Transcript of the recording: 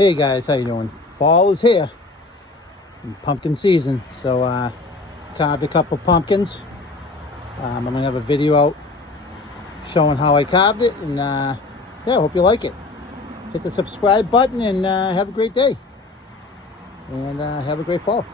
Hey guys, how you doing? Fall is here, pumpkin season. So carved a couple pumpkins. I'm gonna have a video out showing how I carved it, and yeah, I hope you like it. Hit the subscribe button and have a great day, and have a great fall.